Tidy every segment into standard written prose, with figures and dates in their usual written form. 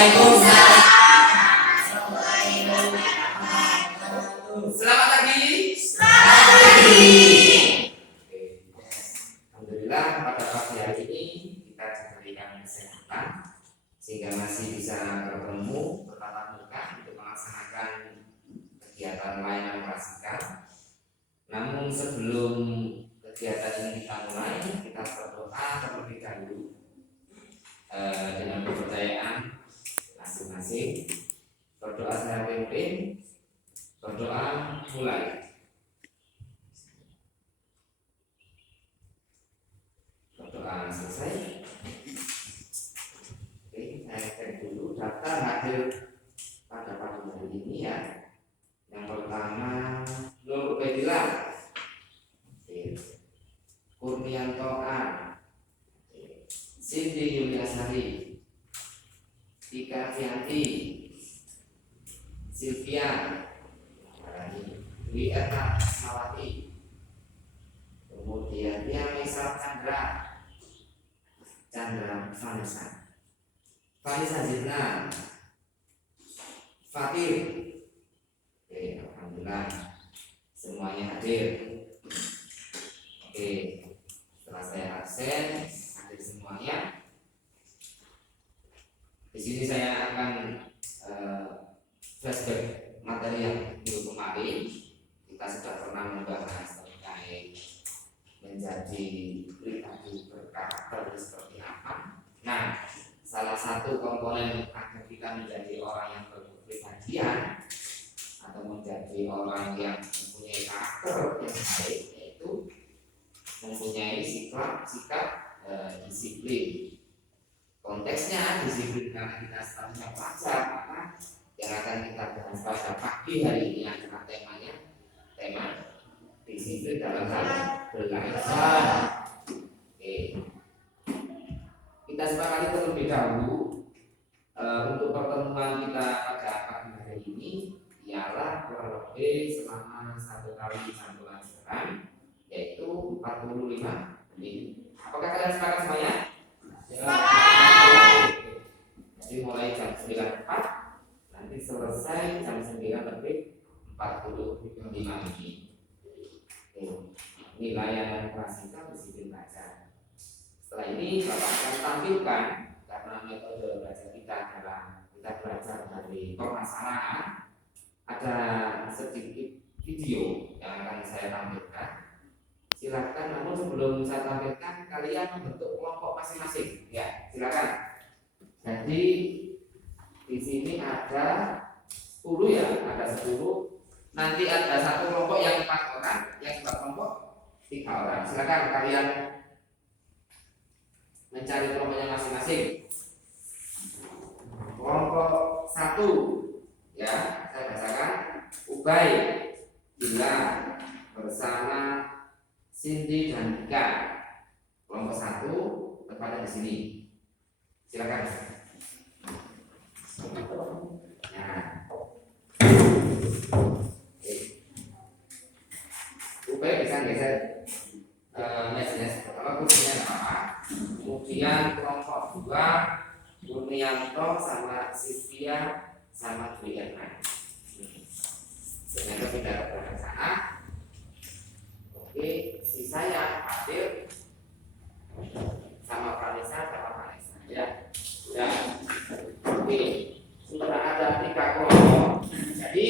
Selamat pagi. Alhamdulillah pada pagi hari ini kita diberikan kesehatan sehingga masih bisa bertemu bertatap muka untuk melaksanakan kegiatan layanan prasikal. Namun sebelum kegiatan ini kita mulai, kita berdoa terlebih dahulu dengan kepercayaan masing-masing. Berdoa saya pimpin, berdoa mulai. Berdoa selesai. Oke, saya cek dulu daftar hadir pada pagi hari ini ya. Yang pertama Nur Ubaidillah, Kurnianto A, Cindy Yuliasari, Tika Fianti, Sylvia, Dwi Erna Mawati, kemudian Tia Misal Chandra Vanessa Zidna, Fatir. Oke, alhamdulillah semuanya hadir. Oke, setelah saya absen hadir semuanya. Di sini saya akan flashback materi yang minggu kemarin. Kita sudah pernah membahas terkait menjadi pribadi berkarakter seperti apa. Nah, salah satu komponen agar kita menjadi orang yang berkepribadian atau menjadi orang yang mempunyai karakter yang baik yaitu mempunyai sikap disiplin. Konteksnya disiplin karena kita statusnya pelajar, maka yang akan kita bahas pada pagi hari ini adalah tema disiplin dalam hal belajar. Oke. Kita sepakati terlebih dahulu untuk pertemuan kita pada pagi hari ini ialah kurang lebih selama 1 kali jam pelajaran yaitu 45 menit. Apakah kalian sepakat semuanya? Jadi mulai jam 9.04 nanti selesai jam 9:45 menit. Ini layanan prasikal disiplin belajar. Setelah ini Bapak akan tampilkan karena metode belajar kita adalah kita belajar dari permasalahan. Ada sedikit video yang akan saya tampilkan. Silakan, namun sebelum saya tampilkan kalian membentuk kelompok masing-masing. Ya, silakan. Jadi di sini ada 10 ya, ada 10. Nanti ada satu kelompok yang 4 orang, yang satu kelompok 3 orang. Silakan kalian mencari kelompoknya masing-masing. Kelompok 1 ya, saya bacakan. Ubay, Bila bersama Cindy dan Ika. Kelompok 1 tempatnya di sini. Silakan. Nah. Ubay bisa geser pertama kursinya apa? Kemudian kelompok 2 Kurnianto sama Sylvia sama Dwi Erna. Ternyata tidak ke sana. Oke, sisanya hadir sama Vanessa ya. Sudah. Oke, sudah ada 3 kelompok. Jadi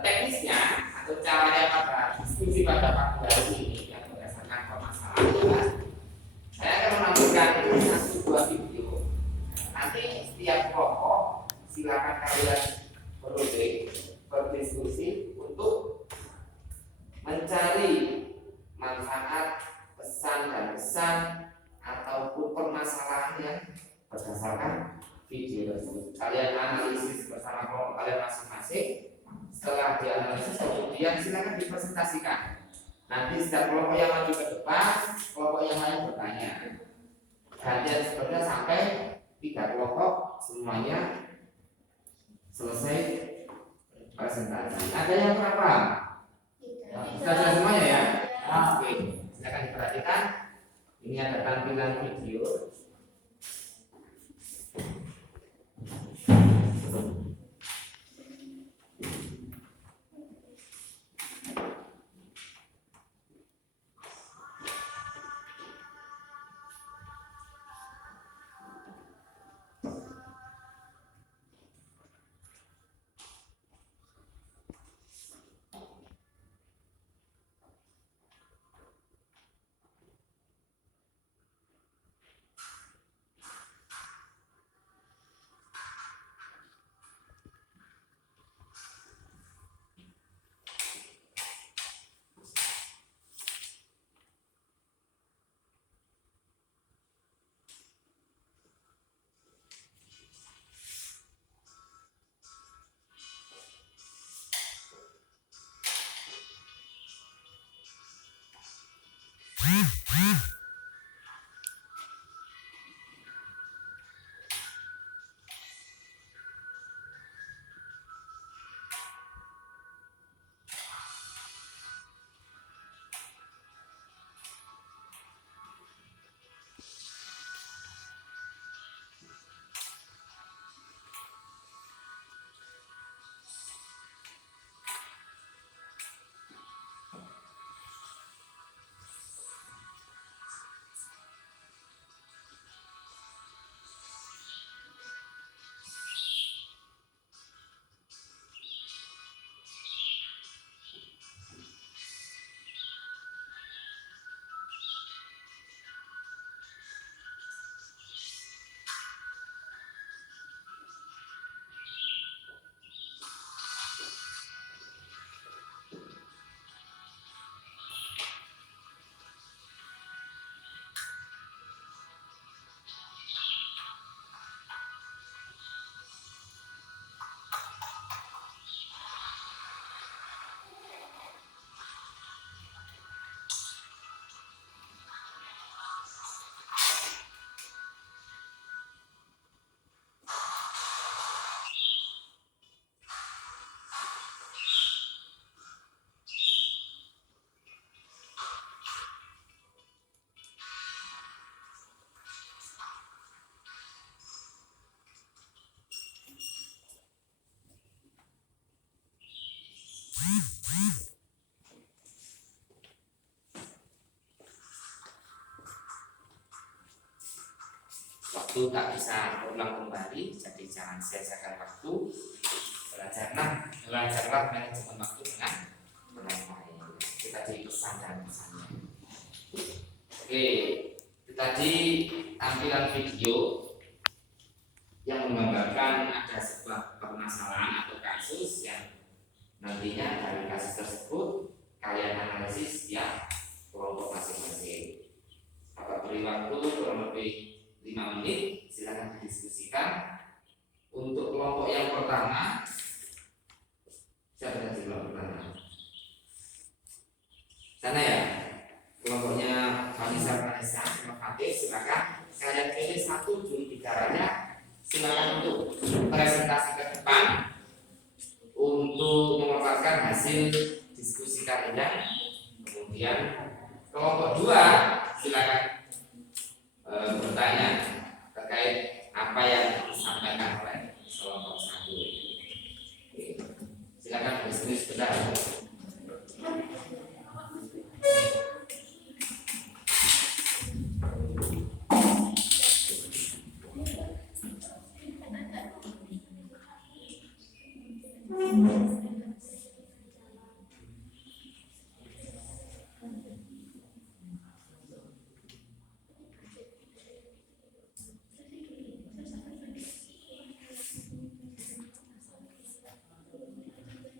teknisnya atau caranya pada diskusi pada pagi hari ini yang berdasarkan permasalahan, saya akan menampilkan 1-2 video. Nanti setiap kelompok silakan kalian berdiskusi untuk mencari manfaat, pesan dan kesan ataupun permasalahan yang berdasarkan video tersebut. Kalian analisis bersama kelompok kalian masing-masing. Setelah dianalisis kemudian silakan dipresentasikan. Nanti setiap kelompok yang maju ke depan, kelompok yang lain bertanya. Gantian sebenarnya sampai 3 kelompok semuanya selesai presentasi. Ada yang kurang paham? Sudah jelas semuanya ya? Oke, silakan diperhatikan. Ini ada tampilan video. waktu tak bisa berulang kembali, jadi jangan sia-siakan waktu. Belajarlah manajemen waktu dengan baik. Itu tadi pesan dan pesannya. Oke, itu tadi tampilan video yang menggambarkan ada sebuah permasalahan atau kasus yang nantinya dari kasus tersebut kalian analisis ya kelompok masing-masing. Bapak beri waktu kurang lebih 5 menit, silakan didiskusikan. Untuk kelompok yang pertama, siapa yang kelompok pertama? Sana ya, kelompoknya Vanessa, Fatih, silakan. Kalian pilih satu jurubicaranya, silakan untuk presentasi ke depan untuk memaparkan hasil diskusi kalian. Kemudian kelompok 2 silakan bertanya terkait apa yang disampaikan oleh kelompok 1. Silakan berdiskusi sebentar.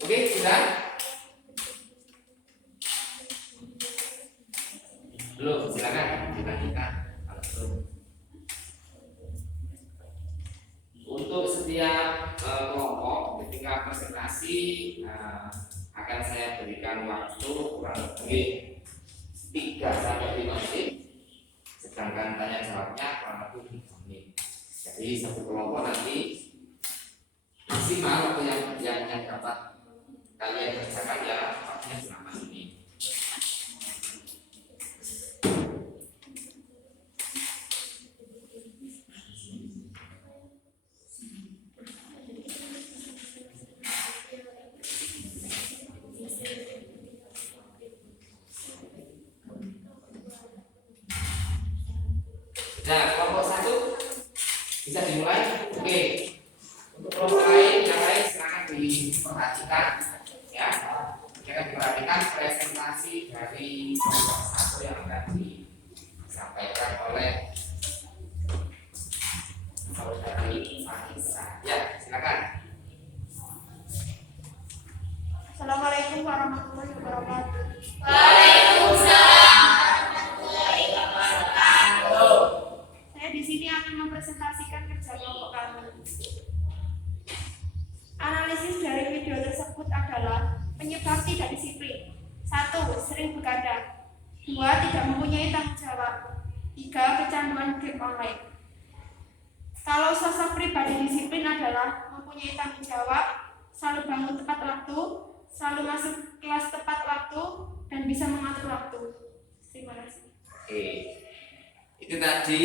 Oke, sudah? Belum, silakan dilanjutkan. Untuk setiap kelompok ketika presentasi akan saya berikan waktu kurang lebih 3-5 menit, sedangkan tanya jawabnya kurang lebih 3 menit. Jadi satu kelompok nanti maksimal waktu yang dapat kalian kerjakan ya waktunya selama ini. Nah, kelompok 1 bisa dimulai. Oke. Untuk kelompok lain, yang lain silakan diperhatikan ya. Silakan diperhatikan presentasi dari kelompok 1 yang akan disampaikan oleh saudari Vanessa. Ya, silakan. Assalamualaikum warahmatullahi wabarakatuh. Waalaikumsalam warahmatullahi wabarakatuh. Saya di sini akan mempresentasikan kerja kelompok kami. Analisis dari video tersebut adalah penyebab tidak disiplin. 1. Sering begadang. 2. Tidak mempunyai tanggung jawab. 3. Kecanduan game online. Kalau sosok pribadi disiplin adalah mempunyai tanggung jawab, selalu bangun tepat waktu, selalu masuk kelas tepat waktu, dan bisa mengatur waktu. Terima kasih. Oke. Itu tadi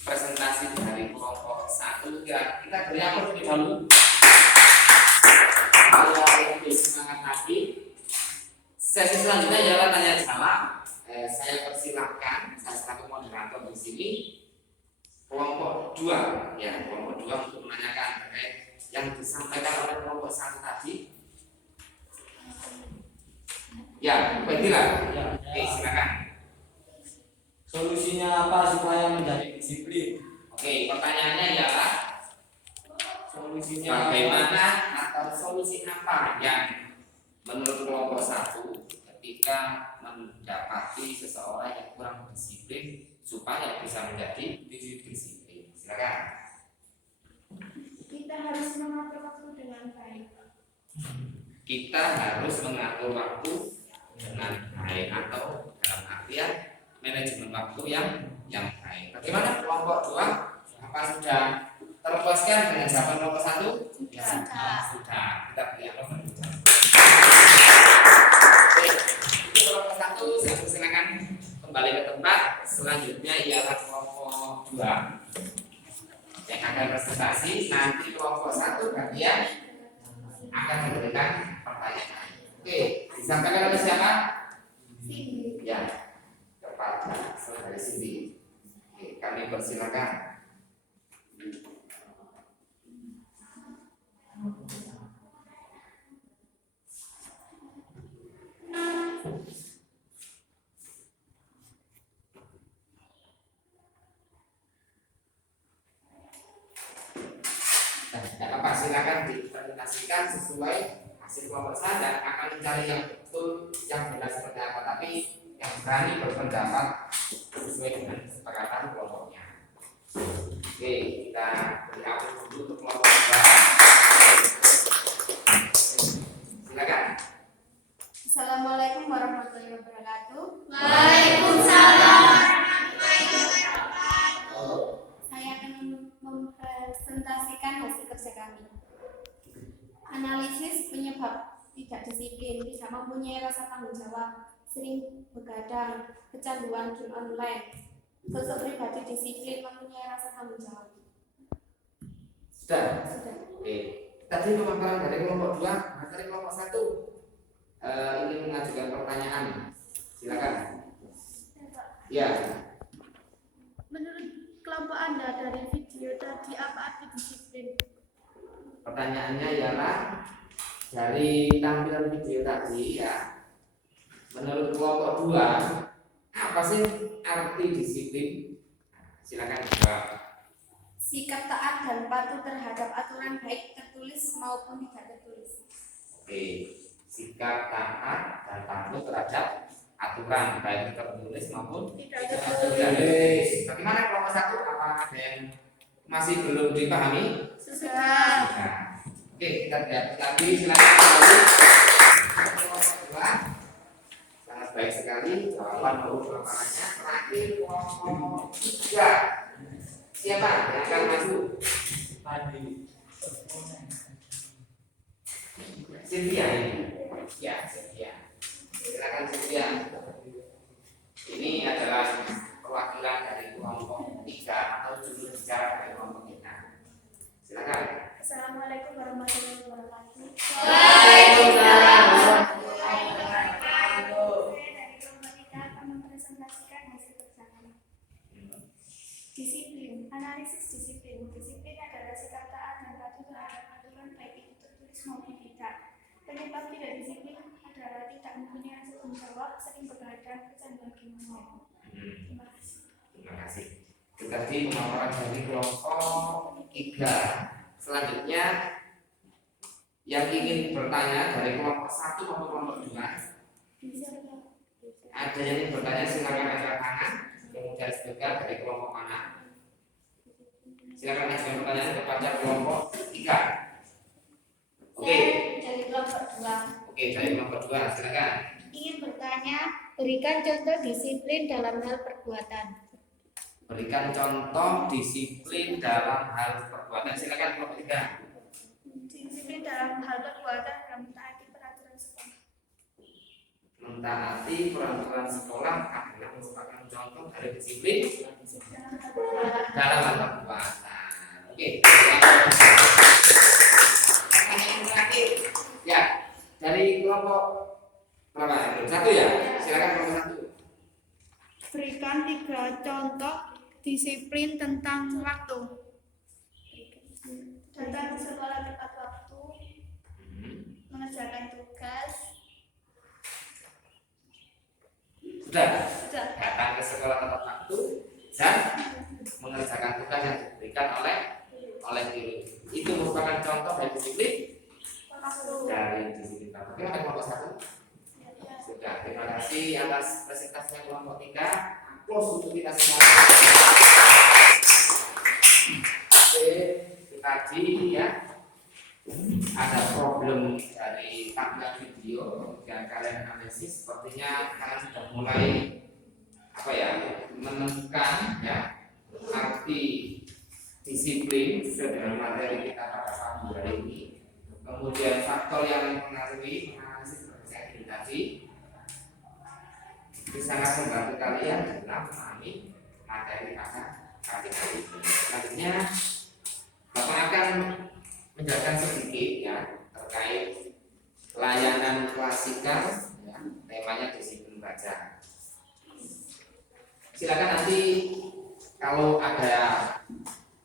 presentasi dari kelompok 1 ya. Kita beri aplaus terlebih dahulu. Kalau lebih semangat lagi. Sesi selanjutnya adalah tanya jawab. Saya persilahkan, saya selaku moderator di sini. Kelompok 2 ya, kelompok 2 untuk menanyakan terkait yang disampaikan oleh kelompok 1 tadi. Ya, baiklah. Oke, silakan. Solusinya apa supaya menjadi disiplin? Oke, pertanyaannya adalah Solusinya bagaimana atau solusi apa yang menurut kelompok 1 ketika mendapati seseorang yang kurang disiplin supaya bisa menjadi disiplin? Silakan. Kita harus mengatur waktu dengan baik. Kita harus mengatur waktu dengan baik atau dalam artian manajemen waktu yang baik. Bagaimana kelompok 2? Apa sudah terpuaskan dengan jawaban kelompok 1? Ya, sudah. Kita beri aplaus. Oke, itu kelompok 1. Saya persilakan kembali ke tempat. Selanjutnya ialah kelompok 2 yang akan presentasi. Nanti kelompok 1 bagian akan memberikan pertanyaan. Oke, disampaikan oleh siapa? Ya, kepada saudari Cindy. Oke, kami persilakan. silakan dipresentasikan sesuai hasil kelompok saya, akan mencari yang betul, yang jelas seperti apa, tapi yang berani berpendapat sesuai dengan kesepakatan kelompoknya. Oke, kita beri aplaus dulu untuk kelompok 2. Silakan. Assalamualaikum warahmatullahi wabarakatuh. Waalaikumsalam. Saya akan mempresentasikan hasil kerja kami. Analisis penyebab tidak disiplin, tidak mempunyai rasa tanggung jawab, sering begadang, kecanduan game online. Sosok pribadi disiplin, mempunyai rasa tanggung jawab. Sudah. Sudah. Oke. Tadi pemaparan dari kelompok 2, materi kelompok 1 ingin mengajukan pertanyaan. Silakan. Ya. Menurut kelompok Anda dari video tadi apa arti disiplin? Pertanyaannya ialah dari tampilan video tadi ya. Menurut kelompok 2, apa sih arti disiplin? Silakan jawab. Sikap taat dan patuh terhadap aturan baik tertulis maupun tidak tertulis. Oke, sikap taat dan patuh terhadap aturan baik tertulis maupun Tidak tertulis. Bagaimana kelompok 1? Apa ada yang masih belum dipahami? Sudah. Nah, oke, kita lihat lagi. Silakan kembali. Kelompok 2 sangat baik sekali jawaban maupun pemaparannya. Terakhir kelompok 3. Siapa yang akan maju? Cynthia ini. Ya, Cynthia. Silakan Cynthia. Ini adalah perwakilan dari kelompok 3 atau juru bicara dari kelompok kita. Silakan. Assalamualaikum warahmatullahi wabarakatuh. Waalaikumsalam. Saya dari kelompok 3 akan mempresentasikan hasil kerja kami. Disiplin, analisis disiplin. Disiplin adalah sikap taat dan patuh terhadap aturan baik itu tertulis maupun tidak. Penyebab tidak disiplin adalah tidak mempunyai rasa tanggung jawab, sering begadang, kecanduan game online. Terima kasih. Terima kasih. Itu tadi pemaparan dari kelompok 3. Selanjutnya yang ingin bertanya dari kelompok 1 maupun kelompok 2. Ada yang ingin bertanya silakan angkat tangan. Kemudian sebutkan dari kelompok mana. Silakan ajukan pertanyaan kepada kelompok 3. Oke. Dari kelompok 2 Oke, dari kelompok 2 silakan. ingin bertanya, berikan contoh disiplin dalam hal perbuatan. Berikan contoh disiplin dalam hal perbuatan. Silakan kelompok 3. Disiplin dalam hal perbuatan dalam mentaati peraturan sekolah. Mentaati peraturan sekolah adalah merupakan contoh dari disiplin dalam hal perbuatan. Oke. Pertanyaan terakhir. Ya, dari kelompok berapa? 1 ya. Silakan kelompok 1. Berikan 3 contoh disiplin tentang waktu. Datang ke sekolah tepat waktu, mengerjakan tugas. Sudah. Sudah. Datang ke sekolah tepat waktu dan mengerjakan tugas yang diberikan oleh guru. Itu merupakan contoh dari disiplin waktu. Bagaimana kelompok 1? Sudah. Terima kasih atas presentasinya kelompok 3. Aplaus untuk kita semua. Oke, tadi ya ada problem dari tampilan video yang kalian analisis. Sepertinya kalian sudah mulai menemukan ya arti disiplin sesuai dengan materi kita pada pagi hari ini. Kemudian faktor yang mempengaruhi analisis seperti tadi itu sangat membantu kalian dalam memahami materi pada pagi hari ini. Selanjutnya Bapak akan menjelaskan sedikit ya terkait layanan klasikal ya, temanya disiplin baca. Silakan nanti kalau ada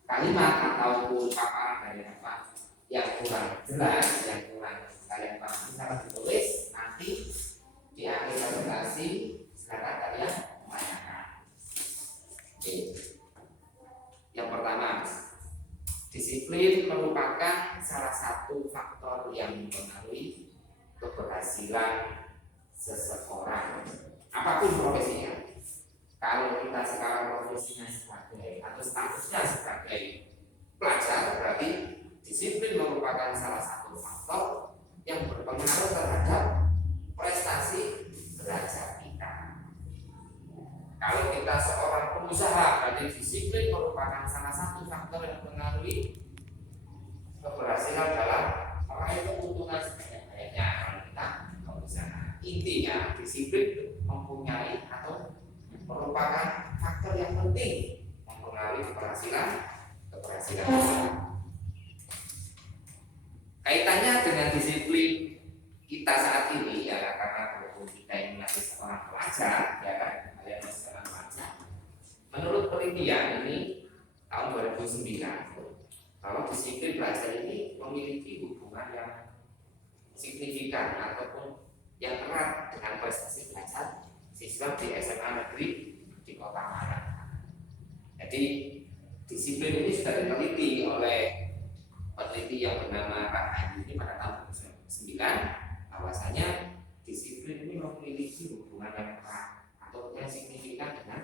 kalimat ataupun paparan dari Bapak yang kurang jelas, yang kurang kalian paham, silakan ditulis nanti di akhir presentasi. Silakan kalian tanyakan. Oke. Yang pertama, disiplin merupakan salah satu faktor yang mempengaruhi keberhasilan seseorang, apapun profesinya. Kalau kita sekarang profesinya sebagai atau statusnya sebagai pelajar, berarti disiplin merupakan salah satu faktor yang berpengaruh terhadap prestasi belajar kita. Kalau kita seorang pengusaha, berarti disiplin merupakan salah satu faktor yang mempengaruhi keberhasilan dalam meraih keuntungan sebanyak-banyaknya kalau kita pengusaha. Intinya disiplin mempunyai atau merupakan faktor yang penting mempengaruhi keberhasilan kita. Kaitannya dengan disiplin kita saat ini ya, karena berhubung kita ini masih seorang pelajar ya kan, kalian masih seorang pelajar. Menurut penelitian ini tahun 2009, kalau disiplin belajar ini memiliki hubungan yang signifikan ataupun yang erat dengan prestasi belajar siswa di SMA negeri di Kota Malang. Jadi disiplin ini sudah diteliti oleh peneliti yang bernama Pak Ayu ini pada tahun 2009, bahwasanya disiplin ini memiliki hubungan yang erat atau yang signifikan dengan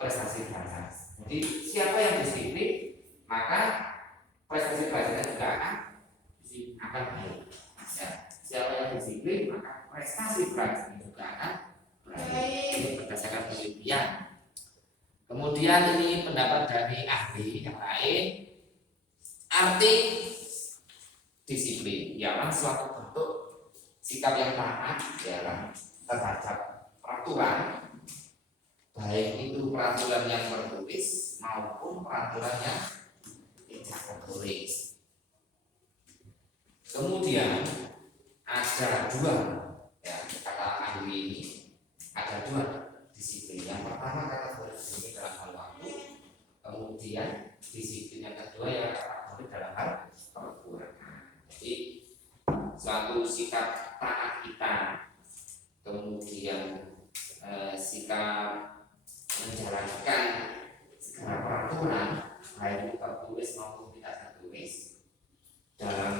prestasi belajar. Jadi siapa yang disiplin, maka prestasi belajarnya juga akan baik. Ya, siapa yang disiplin, maka prestasi belajarnya juga akan baik. Berdasarkan penelitian. Kemudian ini pendapat dari ahli yang lain. Arti disiplin ialah suatu bentuk sikap yang taat terhadap peraturan, baik itu peraturan yang tertulis maupun peraturan yang tidak tertulis. Kemudian ada dua, ya, kata ahli ini ada dua disiplin. Yang pertama kategori disiplin dalam hal waktu, kemudian disiplin yang kedua yang kategori dalam hal peraturan. Jadi suatu sikap taat kita, kemudian sikap menjalankan segala peraturan baik tertulis maupun tidak tertulis dalam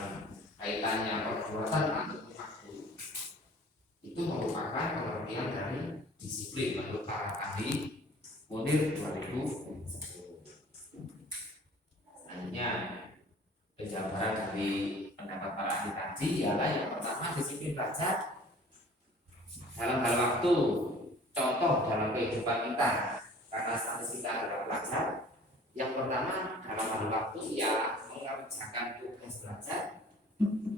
kaitannya perbuatan atau waktu, itu merupakan pengertian dari disiplin menurut para ahli Munir 2010. Selanjutnya penjabaran dari pendapat para ahli tadi ialah yang pertama disiplin belajar dalam hal waktu. Contoh dalam kehidupan kita, karena status kita adalah pelajar, yang pertama dalam hal waktu ialah mengerjakan tugas belajar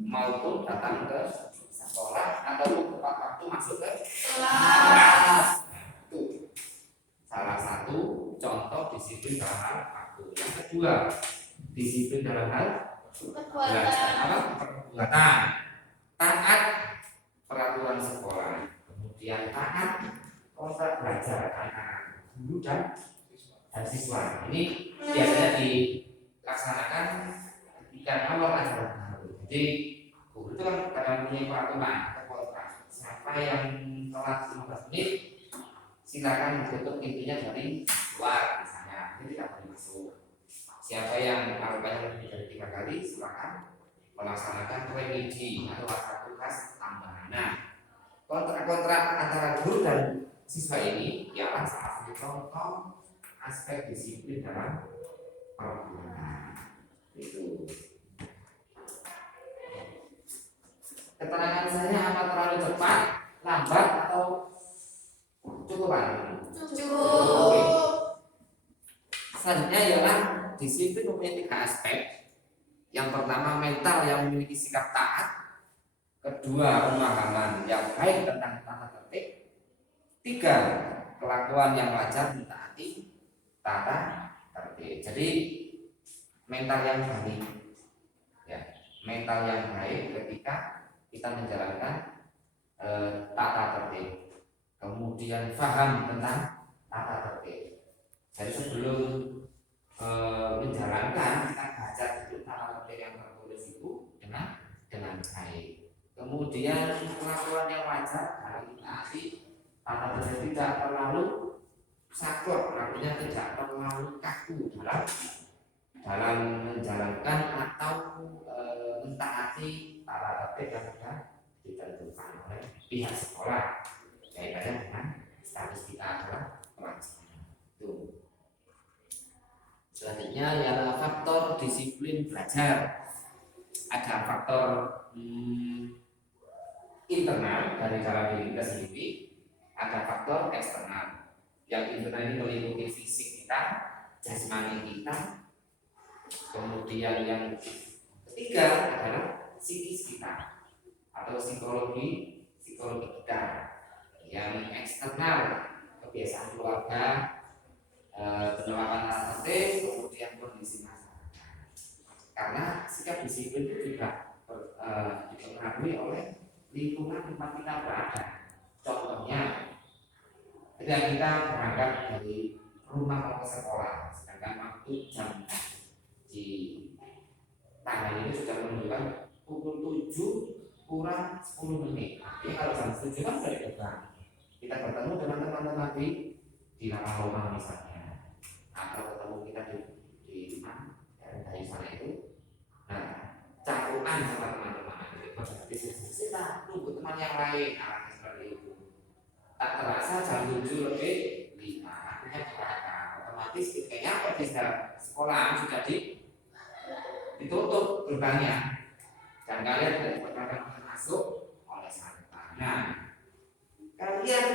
maupun datang ke sekolah ataupun tepat waktu masuk ke kelas. Itu salah satu contoh disiplin dalam hal waktu. Yang kedua, disiplin dalam hal perbuatan. Taat peraturan sekolah, kemudian taat kontrak belajar antara guru dan siswa. Ini biasanya dilaksanakan ketika awal ajaran baru. Jadi guru itu kan kadang punya peraturan atau kontrak. Siapa yang telat 15 menit silakan ditutup pintunya dari luar misalnya, ini tidak boleh masuk. Siapa yang melakukannya lebih dari 3 kali silakan melaksanakan remedi atau tugas tambahan. Nah, kontrak-kontrak antara guru dan siswa ini ialah salah satu contoh aspek disiplin dalam perbuatan. Itu. Keterangan saya apa terlalu cepat, lambat atau cukupan? Cukup. Selanjutnya ialah disiplin mempunyai 3 aspek. Yang pertama mental yang memiliki sikap taat, kedua pemahaman yang baik tentang tata tertib, 3 kelakuan yang wajar mentaati tata tertib. Jadi mental yang baik, ya, mental yang baik ketika kita menjalankan tata tertib, kemudian paham tentang tata tertib. Jadi sebelum menjalankan kita baca dulu tata tertib yang tertulis itu dengan baik. Kemudian kelakuan yang wajar dalam mentaati tata tertib, tidak terlalu saklek, artinya tidak terlalu kaku dalam dalam menjalankan atau mentaati tata tertib yang sudah ditentukan oleh pihak sekolah kaitannya dengan statistika adalah pelajaran itu. Selanjutnya ialah faktor disiplin belajar. Ada faktor internal dari dalam diri kita sendiri, ada faktor eksternal. Yang internal ini meliputi fisik kita, jasmani kita, kemudian yang ketiga adalah psikis kita atau psikologi kita. Yang eksternal kebiasaan keluarga, penerapan tata tertib, kemudian kondisi masyarakat. Karena sikap disiplin itu juga dipengaruhi oleh lingkungan tempat kita berada. Contohnya, ketika kita berangkat dari rumah mau ke sekolah, sedangkan waktu jam di tangan ini sudah menunjukkan pukul 7 kurang 10 menit. Jadi kalau jam 7 kan sudah di depan. Kita bertemu dengan teman-teman di rumah misalnya, atau ketemu kita di mana dari sana itu. Nah, cakupan sama teman-teman itu berarti kita tunggu teman yang lain, arahnya seperti itu. Tak terasa jam 7 lebih 5 artinya berangkat. Otomatis kayaknya pergi sekolah sudah ditutup gerbangnya dan kalian tidak diperbolehkan masuk oleh satpam. Nah, kalian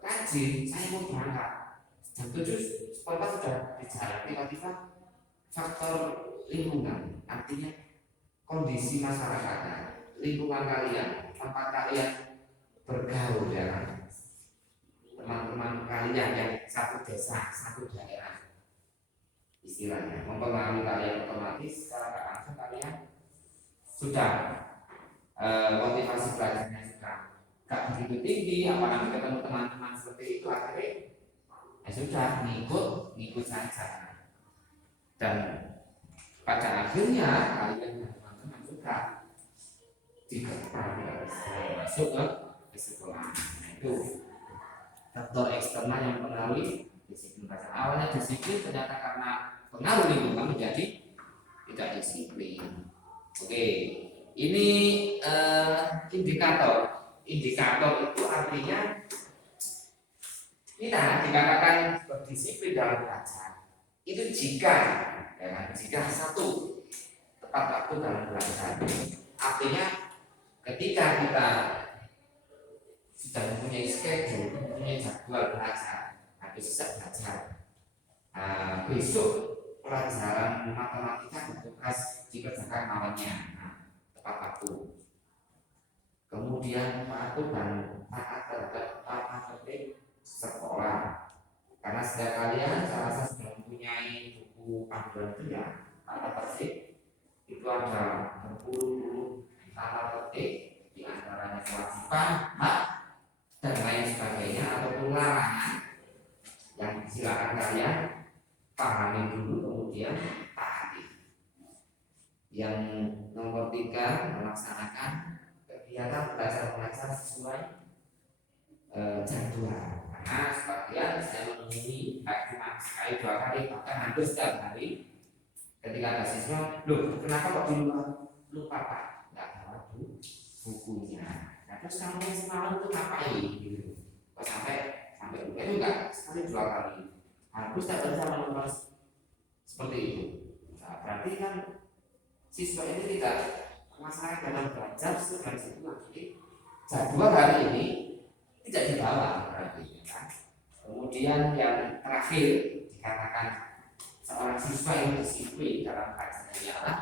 rajin, saya mau berangkat jam 7 sekolah sudah di jalan, tiba-tiba faktor lingkungan, artinya kondisi masyarakatnya, lingkungan kalian, tempat kalian bergaul ya kan, teman-teman kalian yang satu desa, satu daerah, istilahnya mempengaruhi kalian, otomatis secara nggak langsung kalian sudah motivasi belajarnya sudah gak begitu tinggi, apalagi ketemu teman-teman seperti itu, akhirnya ya sudah ngikut saja, dan pada akhirnya kalian dan teman-teman juga masuk ke sekolah. Nah, itu faktor eksternal yang mempengaruhi disiplin belajar. Awalnya disiplin, ternyata karena pengaruh lingkungan menjadi tidak disiplin. Oke, ini indikator itu artinya kita dikatakan berdisiplin dalam belajar itu jika satu, tepat waktu dalam belajar. Artinya ketika kita sudah mempunyai schedule, mempunyai jadwal belajar, habis selesai belajar, besok pelajaran matematika tugas dikerjakan malamnya, tepat waktu. Kemudian patuh dan taat terhadap tata tertib sekolah. Karena setiap kalian saya rasa sudah mempunyai buku panduan itu ya, tata tertib itu ada berpuluh-puluh tata tertib, di antaranya kewajiban, hak, dan lain sebagainya, ataupun larangan yang silakan kalian pahami dulu kemudian taati. Yang nomor 3, melaksanakan kegiatan belajar mengajar sesuai jadwal. Karena sebagian saya menemui cuma sekali 2 kali, bahkan hampir setiap hari ketika ada siswa, loh kenapa kok di lupa Pak? Nggak bawa bukunya. Nah, terus kamu semalam itu ngapain gitu? Kok sampai lupa itu enggak sekali 2 kali. Harus tak bisa menemukan seperti itu. Nah, berarti kan siswa ini tidak masalah dalam belajar dan itu lagi jadwal hari ini tidak dibawa berarti kan. Kemudian yang terakhir dikatakan seorang siswa yang disiplin dalam belajarnya ialah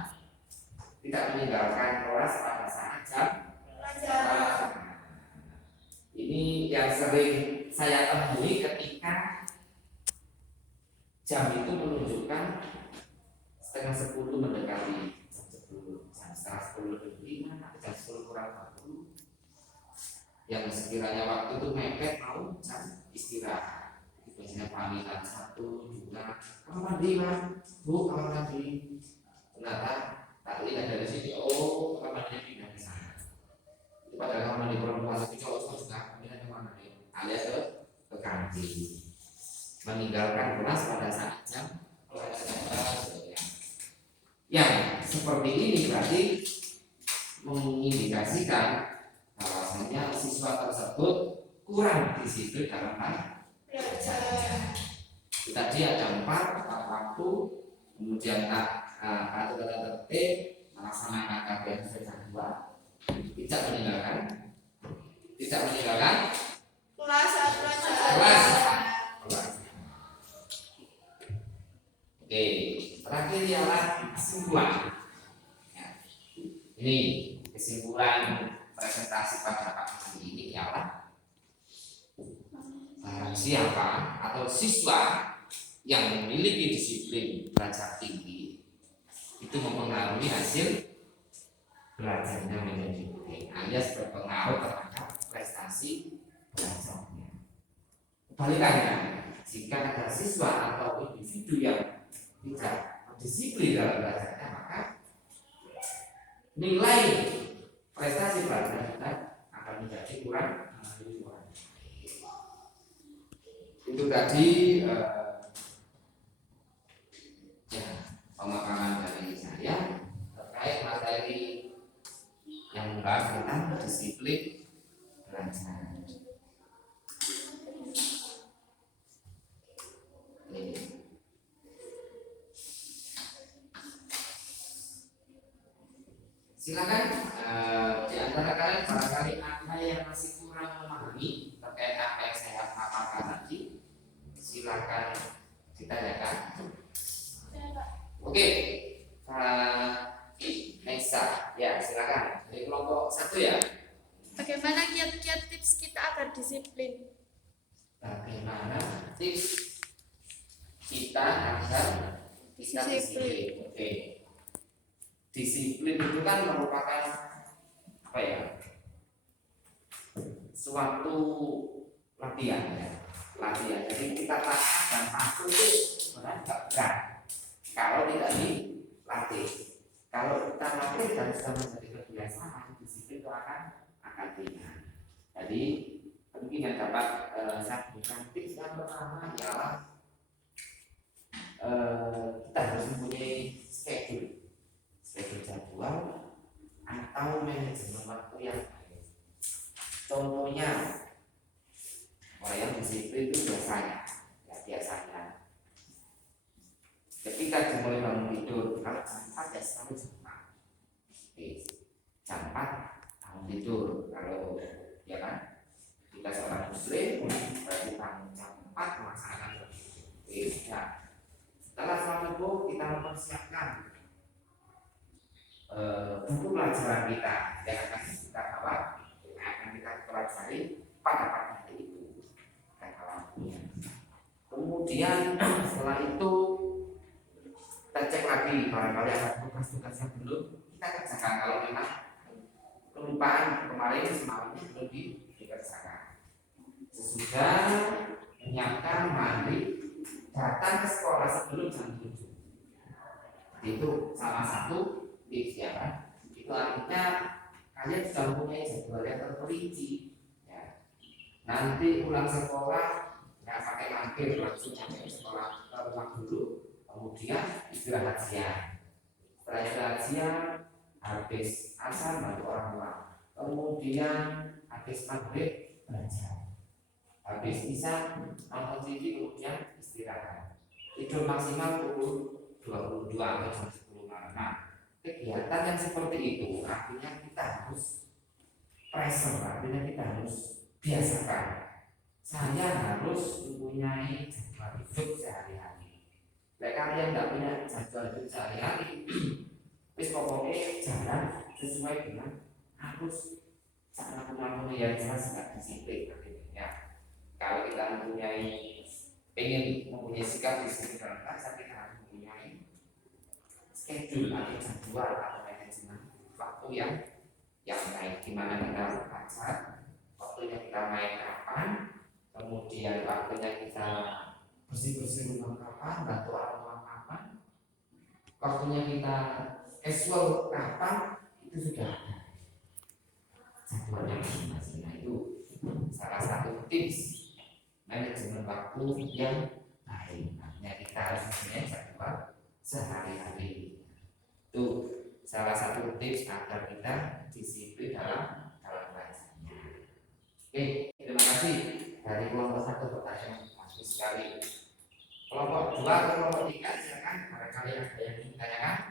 tidak meninggalkan kelas pada saat jam pelajaran. Ini yang sering saya temui ketika jam itu menunjukkan setengah 10 mendekati jam 10, jam setengah 10 lebih 5 atau jam 10 kurang 40, yang sekiranya waktu itu mepet mau jam istirahat. Biasanya pamitan 1, 2, kamar mandi Mas, Bu, kamar mandi. Ternyata tak lihat dari sini, oh kamar mandinya pindah ke sana. Itu pada kamar mandi perempuan tapi cowok juga pindah ke mana nih? Alias ke kantin. Meninggalkan kelas pada saat jam pelajaran. Yang seperti ini berarti mengindikasikan bahwasanya siswa tersebut kurang disiplin dalam hal belajar. Tadi ada 4 tepat waktu, kemudian kata tertib, melaksanakan kajian sesuai jadwal, tidak meninggalkan Kelas kelas. Oke, terakhir ialah kesimpulan. Ya, ini kesimpulan presentasi pada pagi ini ialah barang siapa atau siswa yang memiliki disiplin belajar tinggi itu mempengaruhi hasil belajarnya menjadi baik, alias berpengaruh terhadap prestasi belajarnya. Kebalikannya, jika ada siswa atau individu yang tidak disiplin dalam belajarnya, maka nilai prestasi belajar kita akan menjadi kurang. Itu tadi pemaparan dari saya terkait materi yang membahas tentang disiplin belajar. Silakan di antara kalian barangkali ada yang masih kurang memahami terkait apa yang saya paparkan tadi, silakan ditanyakan. Oke, Nesa, ya silakan. Dari kelompok 1 ya. Bagaimana kiat-kiat tips kita agar disiplin? Bagaimana tips kita agar bisa disiplin? Oke. Disiplin itu kan merupakan apa ya? Suatu latihan ya. Latihan. Jadi kita taat dan patuh itu sebenarnya tidak berat kalau tidak dilatih. Kalau kita latih dan sudah menjadi kebiasaan, disiplin itu akan ringan. Jadi mungkin yang dapat saya berikan tips yang pertama ialah kita harus mempunyai schedule jadwal atau manajemen waktu yang baik. Contohnya orang yang disiplin itu biasanya ketika dimulai bangun tidur, kalau jam 4 ya selalu jam 4. Jam 4 bangun tidur. Kalau ya kan kita seorang muslim berarti bangun jam 4 melaksanakan ya. Setelah sholat subuh kita mempersiapkan buku pelajaran kita yang akan kita bawa, yang akan kita pelajari pada pagi hari itu. Kemudian setelah itu kita cek lagi barangkali ada tugas-tugas yang belum kita kerjakan. Kalau memang kelupaan kemarin semalamnya belum dikerjakan, sesudah menyiapkan mandi datang ke sekolah sebelum jam 7. Itu salah satu tips ya kan. Itu artinya kalian sudah mempunyai jadwal yang terperinci ya. Nanti pulang sekolah nggak pakai mampir, langsung sampai sekolah ke rumah dulu, kemudian istirahat siang. Setelah istirahat siang habis asar bantu orang tua, kemudian habis maghrib belajar, habis isya nonton TV, kemudian istirahat, tidur maksimal pukul 22 atau jam 10 malam. Nah, kegiatan yang seperti itu artinya kita harus pressure, artinya kita harus biasakan. Saya harus mempunyai jadwal hidup sehari-hari. Jika kalian tidak punya jadwal hidup sehari-hari, wis pokoknya jalan sesuai dengan harus cara melakukan yang jelas, tidak disiplin ya. Kalau kita ingin mempunyai sikap disiplin dalam belajar, kita harus mempunyai schedule atau jadwal atau manajemen waktu yang baik. Gimana kita belajar, waktunya kita main kapan, kemudian waktunya kita bersih-bersih rumah kapan, bantu orang tua kapan, waktunya kita casual kapan, itu sudah ada jadwalnya masing-masing. Nah, itu salah satu tips manajemen waktu yang baik. Artinya kita harus punya jadwal sehari-hari. Itu salah satu tips agar kita disiplin dalam belajarnya. Oke, terima kasih dari kelompok 1 pertanyaan bagus sekali. Kelompok 2 atau kelompok 3 silakan, barangkali ada yang ingin ditanyakan?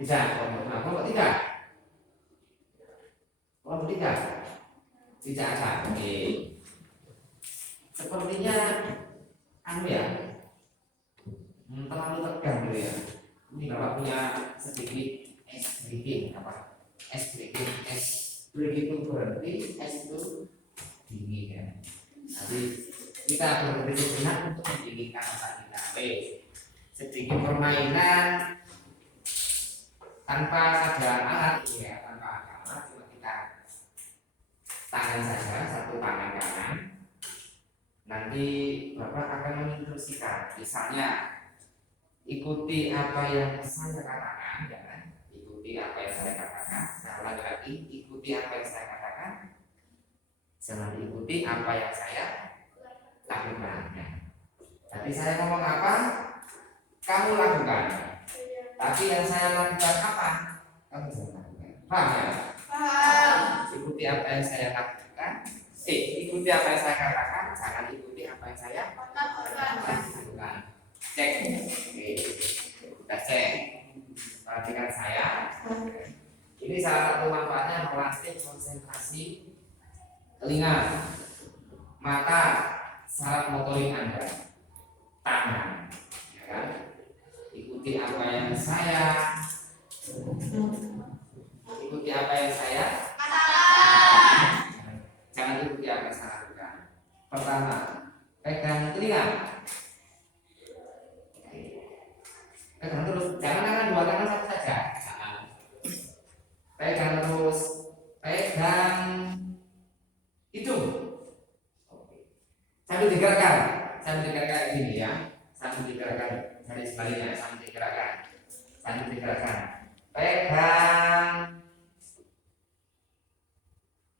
Tidak. Kelompok 3. Kelompok 3. Tidak ada. Oke. Sepertinya terlalu tegang gitu ya. Ini Bapak punya sedikit es break itu berarti es itu dingin ya. Nanti kita berhenti sejenak untuk mendinginkan otak kita. Sedikit permainan tanpa ada alat ya, cuma kita tangan saja, satu tangan kanan. Nanti Bapak akan menginstruksikan, misalnya ikuti apa yang saya katakan, jangan ikuti apa yang saya katakan. Saya ulangi lagi, ikuti apa yang saya katakan, jangan ikuti apa yang saya lakukan. Jadi saya ngomong apa, kamu lakukan. Tapi yang saya lakukan apa, kamu jangan lakukan. Paham ya? Paham. Ikuti apa yang saya lakukan. Ikuti apa yang saya katakan, jangan ikuti apa yang saya lakukan. Cek. Oke, kita cek. Perhatikan saya. Ini salah satu manfaatnya melatih konsentrasi telinga, mata, saraf motorik Anda, tangan. Ya kan? Ikuti apa yang saya jangan ikuti apa yang saya lakukan. Pertama, pegang telinga. Pegang terus, jangan angkat dua tangan satu saja. Pegang terus, pegang hidung. Sambil digerakkan gini ya. Sambil digerakkan dari sebaliknya, sambil digerakkan. Pegang.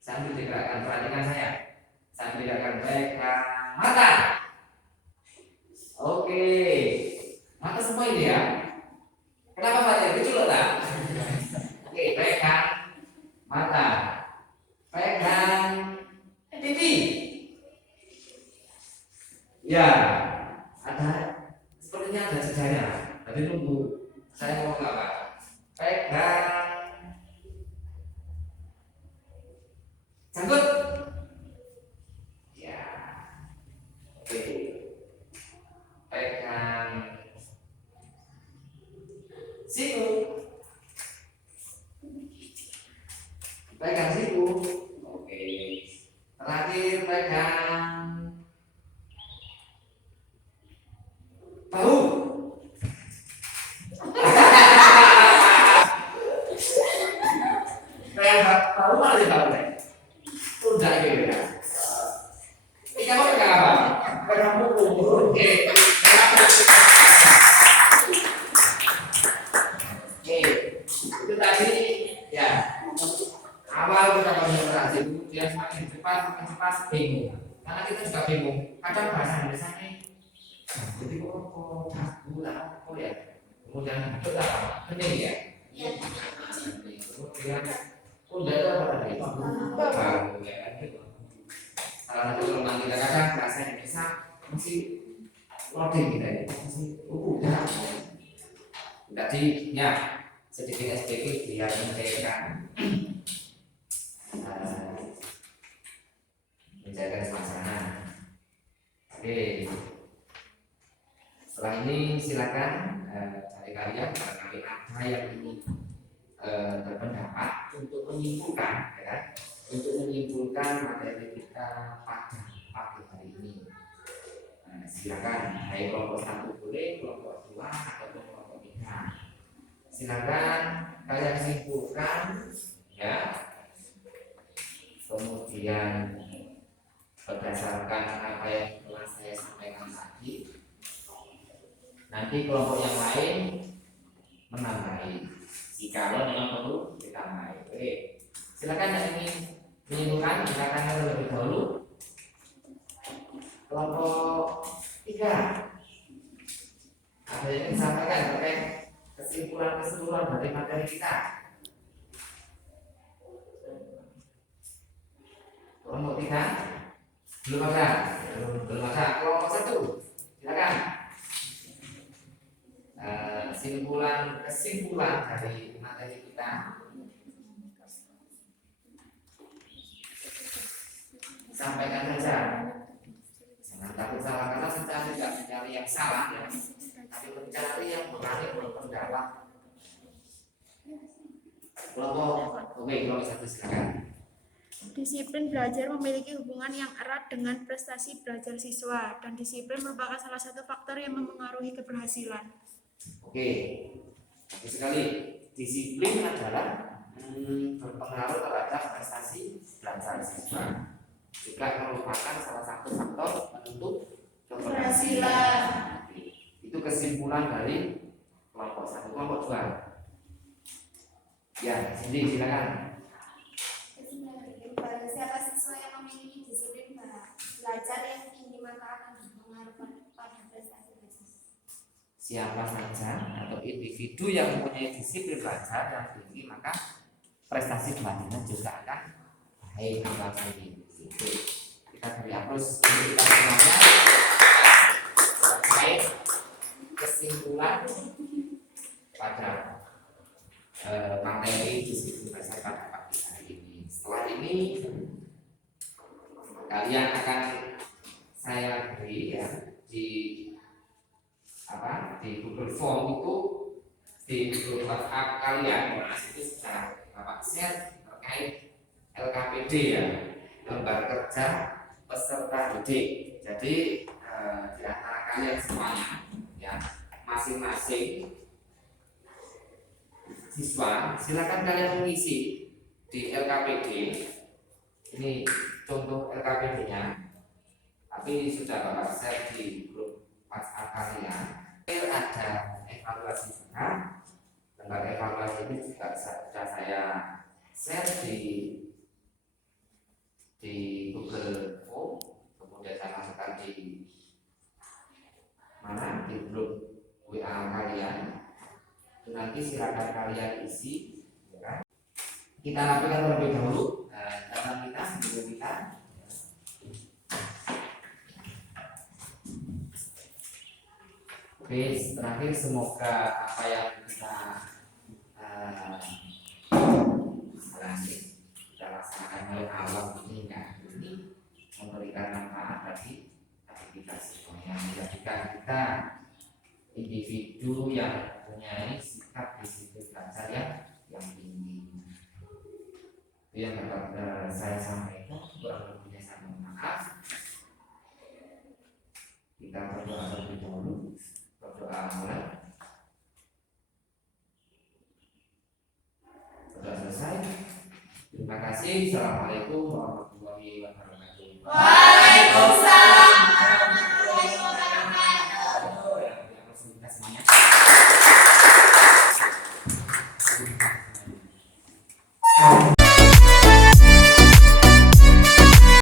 Sambil digerakkan, perhatikan saya. Sambil digerakkan, pegang mata. Oke. Mata semua ini ya. Kenapa mata kecil loh tak? Oke, pegang mata. Pegang pipi. Ya, ada sepertinya ada sejarah. Tapi tunggu, saya ngomong apa? Pegang janggut. Ya, oke. Pegang siku. Pegang siku. Oke. Terakhir pegang bahu. Pegang bahu mana sih bahu? Udah gitu ya. Ini kamu pegang apa? Pegang buku. Oke. Itu tadi ya. Awal kita konsentrasi, kemudian semakin cepat bingung. Karena kita juga bingung. Kadang bahasa Indonesia-nya jadi kok gula ya. Kemudian itu apa? Bening ya. Kemudian udah itu apa tadi? Baru ya kan gitu. Salah satu kelemahan kita kadang bahasa Indonesia masih loading kita ya, masih udah. Jadi ya sedikit SPK biar mencairkan suasana. Oke. Setelah ini silakan cari kalian barangkali ada yang ingin berpendapat untuk menyimpulkan, ya, untuk menyimpulkan materi kita pada pagi hari ini. Silakan, baik kelompok 1 boleh, kelompok 2 atau kelompok 3. Silakan kalian simpulkan, ya. Kemudian berdasarkan apa yang telah saya sampaikan tadi, nanti kelompok yang lain menambahi. Jika memang perlu ditambahi. Oke, silakan yang ingin menyimpulkan, silakan terlebih dahulu. Kelompok 3, ada yang ingin disampaikan terkait kesimpulan tersebut? dari kita? Kelompok 3 belum ada. Belum ada. Kelompok 1 silakan. Kesimpulan dari materi kita. Sampaikan saja. Jangan takut salah, karena mencari tidak mencari yang salah ya, tapi mencari yang berani berpendapat. Kelompok 1 silakan. Disiplin belajar memiliki hubungan yang erat dengan prestasi belajar siswa, dan disiplin merupakan salah satu faktor yang mempengaruhi keberhasilan. Oke, bagus sekali. Disiplin adalah berpengaruh terhadap prestasi belajar siswa. Juga merupakan salah satu faktor penentu keberhasilan. Itu kesimpulan dari kelompok 1. Kelompok 2. Ya, Cindy silakan. Bagi siapa siswa yang memiliki disiplin belajar yang tinggi maka akan berpengaruh pada prestasi belajar. Siapa saja atau individu yang mempunyai disiplin belajar yang tinggi maka prestasi belajarnya juga akan baik atau tinggi. Kita beri aplaus untuk kita semuanya terkait kesimpulan pada materi disiplin belajar pada pagi hari ini. Setelah ini kalian akan saya beri ya di Google Form itu, di Google WhatsApp kalian itu sudah Bapak share terkait LKPD ya, lembar kerja peserta didik. Jadi di antara kalian semuanya ya, masing-masing siswa silakan kalian mengisi di LKPD. Ini contoh LKPD-nya, tapi sudah Bapak share di grup WhatsApp kalian. Ada evaluasi juga. Lembar evaluasi ini juga sudah saya share di Google Form, kemudian saya masukkan di grup WA kalian. Itu nanti silakan kalian isi, ya kan? Kita lakukan terlebih dahulu data kita sebelum kita. Oke, terakhir semoga apa yang kita laksanakan oleh Allah ini memberikan manfaat bagi kita semuanya, menjadikan kita individu yang mempunyai sikap disiplin belajar yang tinggi. Itu yang dapat saya sampaikan. Kurang lebihnya saya mohon maaf. Kita berdoa terlebih dahulu. Berdoa mulai. Sudah selesai. Terima kasih. Assalamualaikum warahmatullahi wabarakatuh.